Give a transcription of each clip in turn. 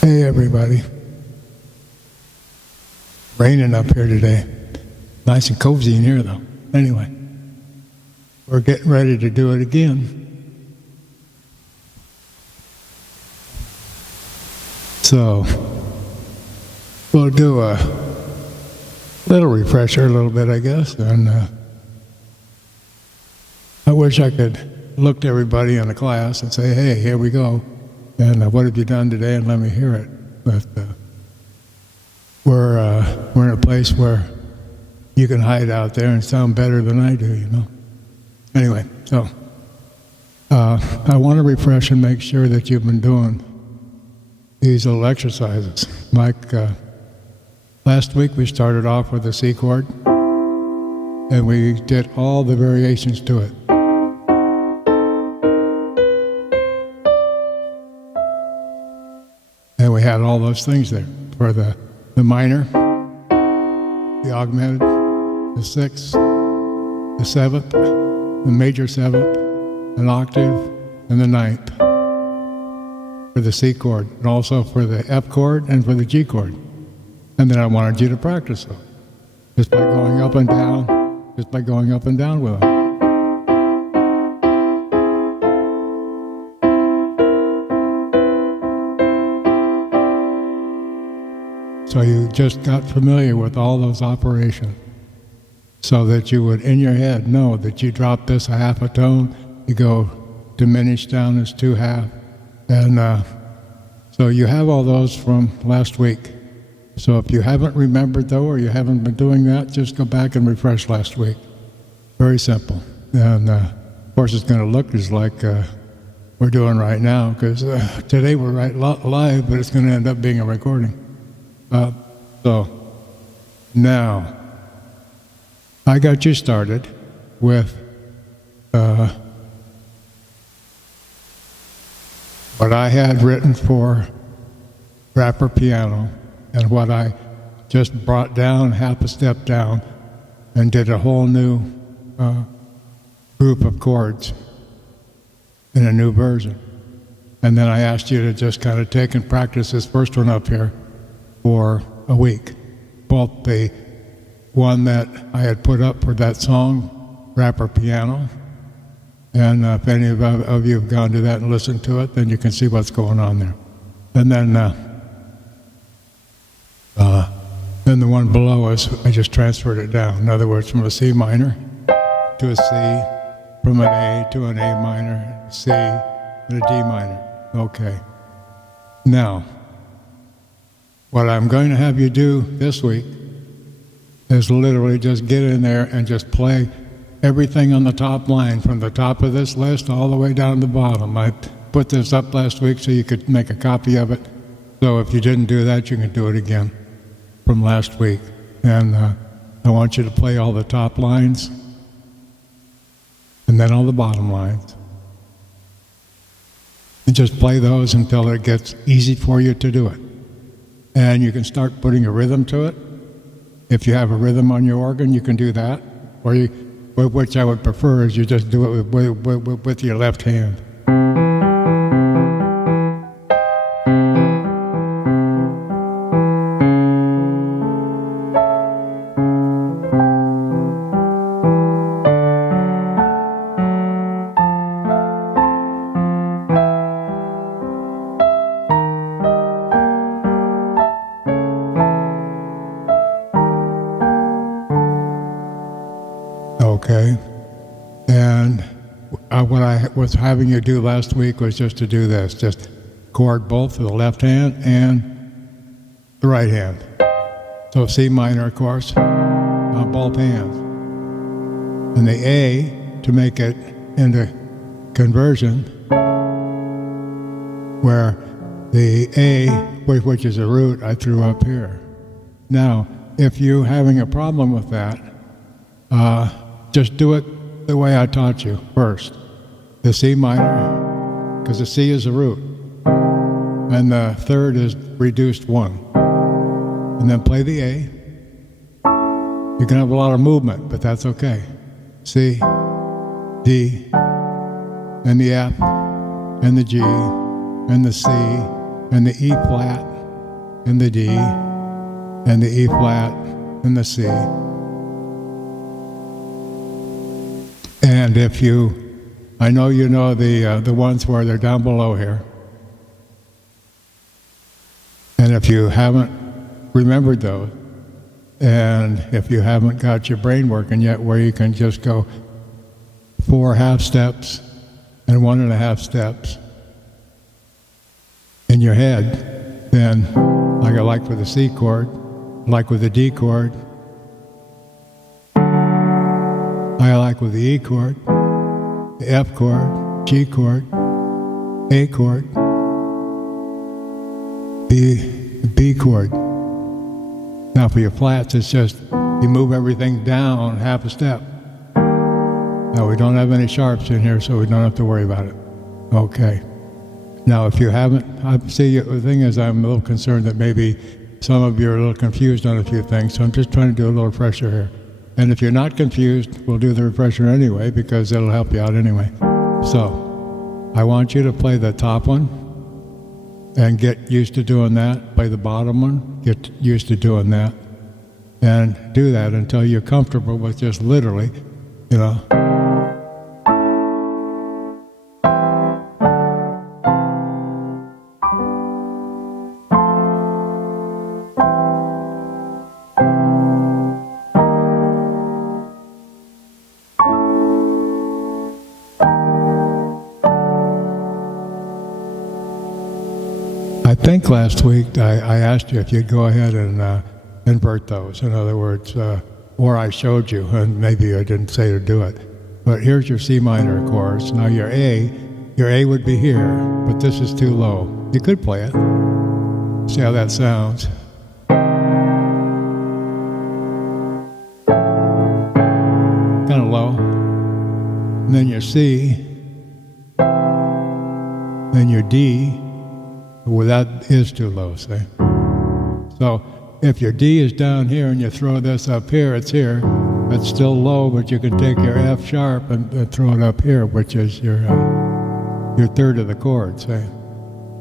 Hey everybody. Raining up here today. Nice and cozy in here though. Anyway, we're getting ready to do it again. So, we'll do a little refresher a little bit, I guess. And I wish I could look to everybody in the class and say, hey, here we go. And what have you done today? And let me hear it. But we're in a place where you can hide out there and sound better than I do, you know. Anyway, so I want to refresh and make sure that you've been doing these little exercises. Like last week we started off with the C chord, and we did all the variations to it. And we had all those things there for the minor, the augmented, the sixth, the seventh, the major seventh, an octave, and the ninth for the C chord, and also for the F chord and for the G chord. And then I wanted you to practice them, just by going up and down, with them. So you just got familiar with all those operations so that you would, in your head, know that you drop this a half a tone, you go diminished down as 2/2. And so you have all those from last week. So if you haven't remembered, though, or you haven't been doing that, just go back and refresh last week. Very simple. And of course, it's going to look just like we're doing right now, because today we're live, but it's going to end up being a recording. So now I got you started with what I had written for rapper piano, and what I just brought down half a step down and did a whole new group of chords in a new version. And then I asked you to just kind of take and practice this first one up here for a week. Both the one that I had put up for that song, Rapper Piano, and if any of you have gone to that and listened to it, then you can see what's going on there. And then the one below us, I just transferred it down. In other words, from a C minor to a C, from an A to an A minor, C, and a D minor. Okay. Now, what I'm going to have you do this week is literally just get in there and just play everything on the top line, from the top of this list all the way down to the bottom. I put this up last week so you could make a copy of it. So if you didn't do that, you can do it again from last week. And I want you to play all the top lines and then all the bottom lines. And just play those until it gets easy for you to do it. And you can start putting a rhythm to it. If you have a rhythm on your organ, you can do that. Or which I would prefer is you just do it with your left hand. Okay, and what I was having you do last week was just to do this, just chord both with the left hand and the right hand. So C minor, of course, on both hands. And the A, to make it into conversion, where the A, which is a root, I threw up here. Now, if you're having a problem with that, just do it the way I taught you first. The C minor, because the C is a root, and the third is reduced 1. And then play the A. You can have a lot of movement, but that's okay. C, D, and the F, and the G, and the C, and the E flat, and the D, and the E flat, and the C. And if I know you know the ones where they're down below here. And if you haven't remembered those, and if you haven't got your brain working yet, where you can just go 4 half steps and 1.5 steps in your head, then like with the C chord, like with the D chord, I like with the E chord, the F chord, G chord, A chord, the B chord. Now for your flats, it's just you move everything down half a step. Now we don't have any sharps in here, so we don't have to worry about it. Okay. Now if you haven't, the thing is I'm a little concerned that maybe some of you are a little confused on a few things, so I'm just trying to do a little refresher here. And if you're not confused, we'll do the refresher anyway, because it'll help you out anyway. So I want you to play the top one and get used to doing that. Play the bottom one, get used to doing that. And do that until you're comfortable with just literally, I think last week I asked you if you'd go ahead and invert those. In other words, or I showed you, and maybe I didn't say to do it. But here's your C minor chorus. Now your A would be here, but this is too low. You could play it. See how that sounds. Kind of low. And then your C. Then your D. Well, that is too low, see? So if your D is down here and you throw this up here, it's here. It's still low, but you can take your F sharp and throw it up here, which is your third of the chord, see?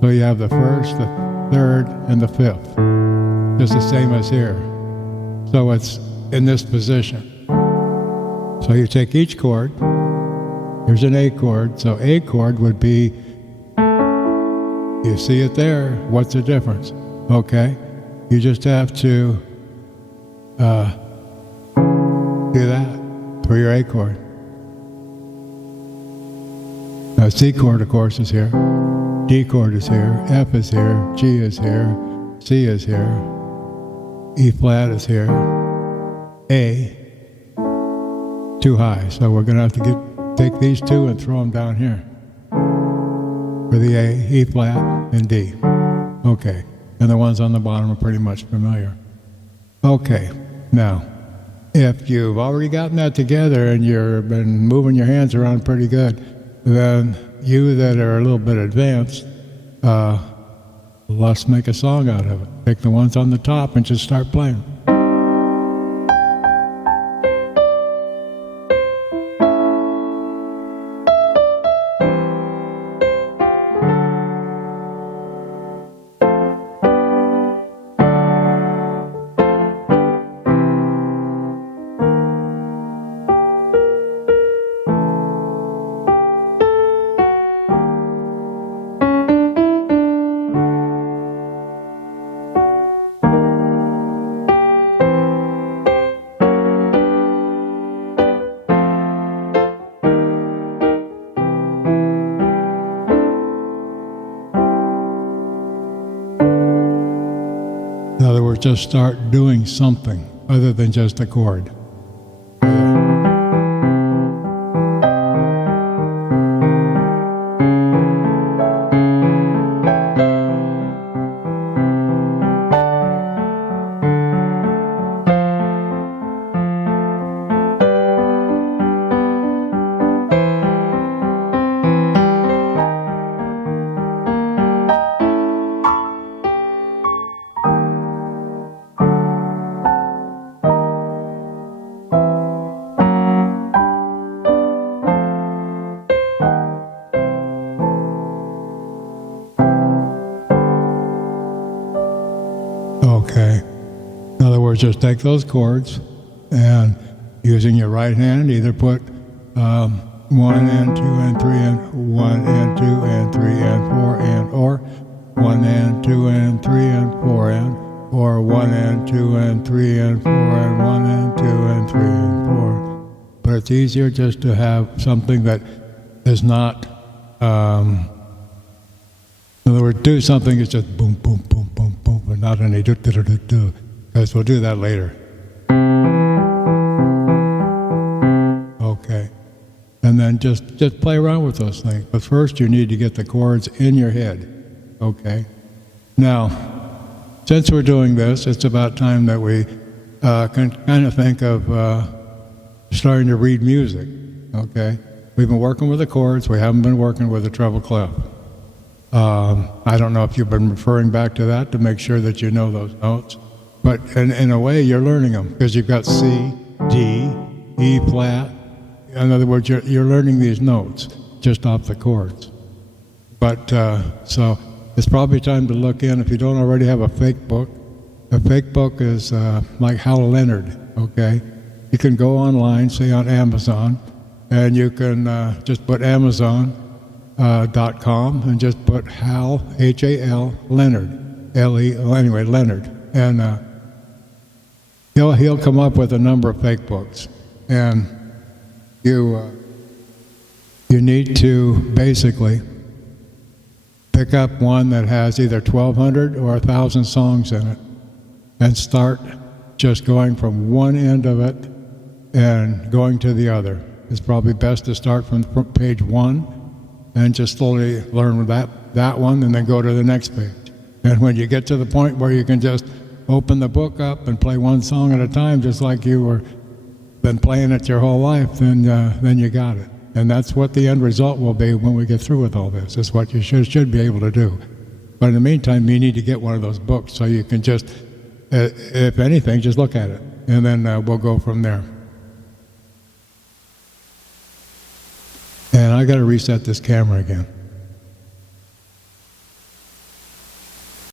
So you have the first, the third, and the fifth. Just the same as here. So it's in this position. So you take each chord. Here's an A chord. So A chord would be, you see it there. What's the difference? Okay. You just have to do that for your A chord. Now C chord, of course, is here. D chord is here. F is here. G is here. C is here. E flat is here. A, too high. So we're going to have to take these two and throw them down here. For the A, E flat, and D. Okay. And the ones on the bottom are pretty much familiar. Okay. Now, if you've already gotten that together and you've been moving your hands around pretty good, then you that are a little bit advanced, let's make a song out of it. Take the ones on the top and just start playing. In other words, just start doing something other than just a chord. Okay. In other words, just take those chords and using your right hand, either put 1 and 2 and 3 and 1 and 2 and 3 and 4 and or 1 and 2 and 3 and 4 and or 1 and 2 and 3 and 4 and 1 and 2 and 3 and 4. But it's easier just to have something that is not, in other words, do something is just boom, boom, boom, boom, boom, but not any do, do, do, do, do, because we'll do that later. Okay. And then just play around with those things. But first you need to get the chords in your head. Okay? Now, since we're doing this, it's about time that we can kind of think of starting to read music. Okay? We've been working with the chords. We haven't been working with the treble clef. I don't know if you've been referring back to that to make sure that you know those notes. But in a way, you're learning them because you've got C, D, E flat. In other words, you're learning these notes just off the chords. But so it's probably time to look in. If you don't already have a fake book is like Hal Leonard. Okay, you can go online, say on Amazon, and you can just put Amazon.com and just put Hal H-A-L Leonard L-E anyway Leonard, and he'll come up with a number of fake books, and you need to basically pick up one that has either 1,200 or 1,000 songs in it and start just going from one end of it and going to the other. It's probably best to start from page 1 and just slowly learn that one and then go to the next page. And when you get to the point where you can just open the book up and play one song at a time just like you were been playing it your whole life, then you got it. And that's what the end result will be when we get through with all this. It's what you should be able to do. But in the meantime, you need to get one of those books so you can just, if anything, just look at it. And then we'll go from there. And I got to reset this camera again.